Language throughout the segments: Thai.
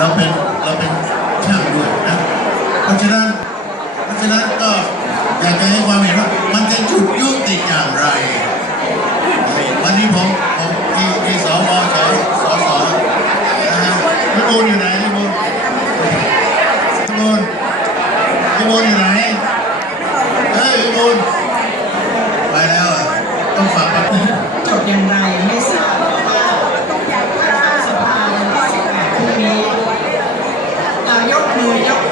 เราเป็นเราเป็นช่างด้วยนะ เพราะฉะนั้นเพราะฉะนั้นก็อยากจะให้ความเห็นว่ามันจะจุดยุติอย่างไร วันนี้ผมผมที่ที่สวสสสนะฮะพี่ปูอยู่ไหน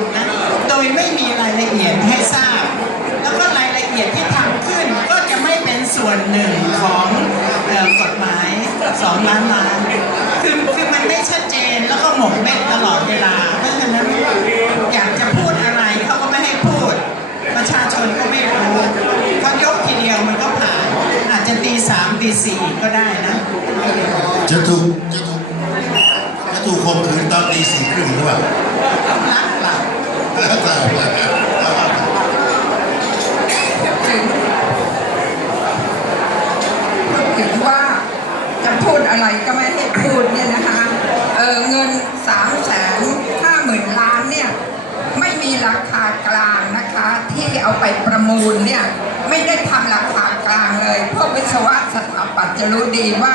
ุณนั้นโดยไม่มีรายละเอียดให้ทราบ แล้วก็รายละเอียดที่ทำขึ้นก็จะไม่เป็นส่วนหนึ่งของออกฎหมายสองล้านล้านคือคือมันไม่ชัดเจนแล้วก็หมกเม็ดตลอดเวลา เพราะฉะนั้นอยากจะพูดอะไรเขาก็ไม่ให้พูด ประชาชนก็ไม่รู้เขายกทีเดียวมันก็ผ่านอาจจะตีสามตีสี่ก็ได้นะจะถูกจะถูก จะถูกข่มขืนตอนตีสี่ครึ่งหรือเปล่ารักหลับแล้วแต่ถึงว่าจะพูดอะไรก็ไม่ให้พูดเนี่ยนะคะเออเงินสามแสนห้าหมื่นล้านเนี่ยไม่มีราคากลางนะคะ ที่เอาไปประมูลเนี่ยไม่ได้ทำราคากลางเลยพวกวิศวะสถาปัตย์จะรู้ดีว่า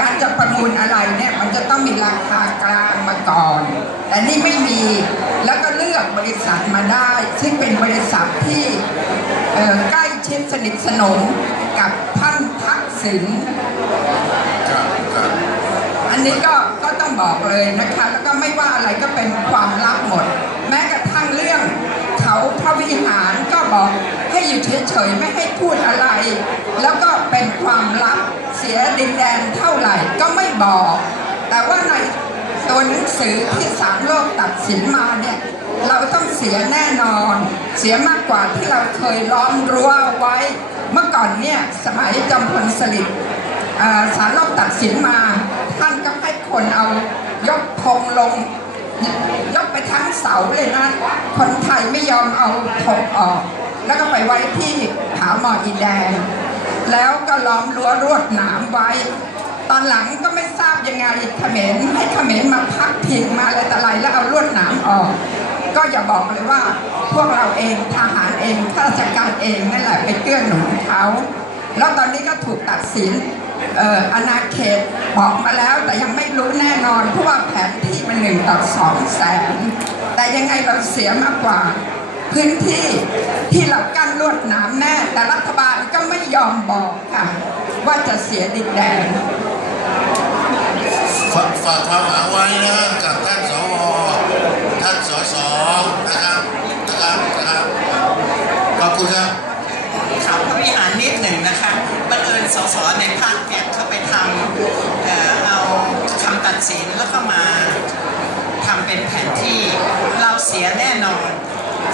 การจะประมูลอะไรเนี่ยมันจะต้องมีราคากลางมาก่อน แต่นี่ไม่มีแล้วก็เลือกบริษัทมาได้ ซึ่งเป็นบริษัทที่ใกล้ชิดสนิทสนมกับท่านทักษิณอันนี้ก็ก็ต้องบอกเลยนะคะ แล้วก็ไม่ว่าอะไรก็เป็นความลับหมด แม้กระทั่งเรื่องเขา พระวิหารก็บอกให้อยู่เฉยๆไม่ให้พูดอะไร แล้วก็เป็นความลับเสียดินแดนเท่าไหร่ก็ไม่บอก แต่ว่าในตัวหนังสือที่ศาลโลกตัดสินมาเนี่ยเราต้องเสียแน่นอน เสียมากกว่าที่เราเคยล้อมรั้วไว้ เมื่อก่อนเนี่ยสมัยจอมพลสฤษดิ์อ่าศาลโลกตัดสินมา ท่านก็ให้คนเอายกธงลง ยกไปทั้งเสาเลยนะ คนไทยไม่ยอมเอาธงออก แล้วก็ไปไว้ที่ผาหมออีแดง แล้วก็ล้อมรั้วรวดหนามไว้ ตอนหลังก็ไม่ทราบยังไงเขมรให้เขมรมาพักพิงมาอะไรแต่ไรแล้วเอาลวดหนามออก ก็อย่าบอกเลยว่าพวกเราเองทหารเองข้าราชการเองนั่นแหละไปเกื้อหนุนเขา แล้วตอนนี้ก็ถูกตัดสินเอ่ออาณาเขตบอกมาแล้วแต่ยังไม่รู้แน่นอนเพราะว่าแผนที่มันหนึ่งต่อสองแสนแต่ยังไงเราเสียมากกว่า พื้นที่ที่เรากั้นลวดหนามแน่แต่รัฐบาลก็ไม่ยอมบอกค่ะว่าจะเสียดินแดนฝากฝากความหวังไว้นะกับท่านสวท่านสสนะครับนะครับนะครับขอบคุณครับ ข่าวพระวิหารนิดหนึ่งนะคะบังเอิญ สสในภาคเนี่ยเขาไปทำเอ่อเอาคำตัดสินแล้วก็มาทำเป็นแผนที่เราเสียแน่นอน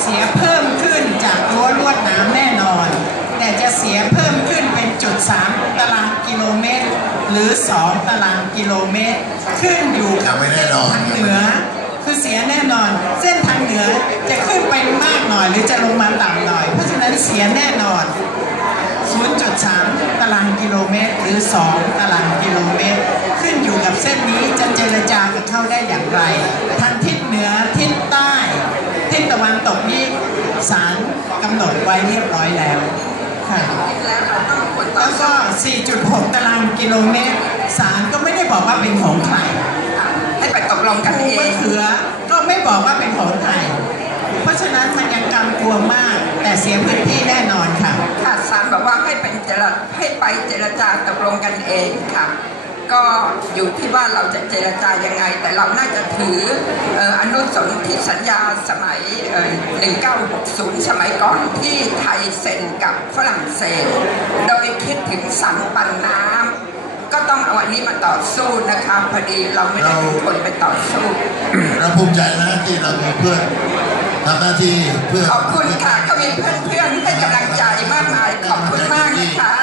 เสียเพิ่มขึ้นจากรั้วลวดน้ำแน่นอน แต่จะเสียเพิ่มขึ้นเป็นจุด3ตารางกิโลเมตร หรือ2ตารางกิโลเมตร ขึ้นอยู่กับยังไม่แน่นอนทางเหนือ คือเสียแน่นอน เส้นทางเหนือจะขึ้นไปมากหน่อยหรือจะลงมาต่ำหน่อย เพราะฉะนั้นเสียแน่นอน 0.3 ตารางกิโลเมตร หรือ 2 ตารางกิโลเมตร ขึ้นอยู่กับเส้นนี้จะเจรจากับเขาได้อย่างไร ทางทิศเหนือทิศใต้ ทิศตะวันตกนี้ศาลกำหนดไว้เรียบร้อยแล้วค่ะแล้วเราต้องคนต่อแล้วก็ 4.6 ตารางกิโลเมตรศาลก็ไม่ได้บอกว่าเป็นของใครให้ไปตกลงกันเอมะงเขือก็ไม่บอกว่าเป็นของใครเพราะฉะนั้นมันยังกำกวมมาก แต่เสียพื้นที่แน่นอนค่ะค่ะศาล บอกว่าให้ไปเจรให้ไปเจรจาตกลงกันเองค่ะ ก็อยู่ที่ว่าเราจะเจรจายังไง แต่เราน่าจะถือเอ่ออนุสนธิสัญญาสมัยเอ่อ1960 สมัยก่อนที่ไทยเซ็นกับฝรั่งเศส โดยคิดถึงสันปันน้ำก็ต้องเอาอันนี้มาต่อสู้นะคะพอดีเราไม่ได้เป็นคนไปต่อสู้ เราภูมิใจนะที่เรามีเพื่อนทำหน้าที่เพื่อขอบคุณค่ะก็มีเพื่อนๆให้กำลังใจ Pertama.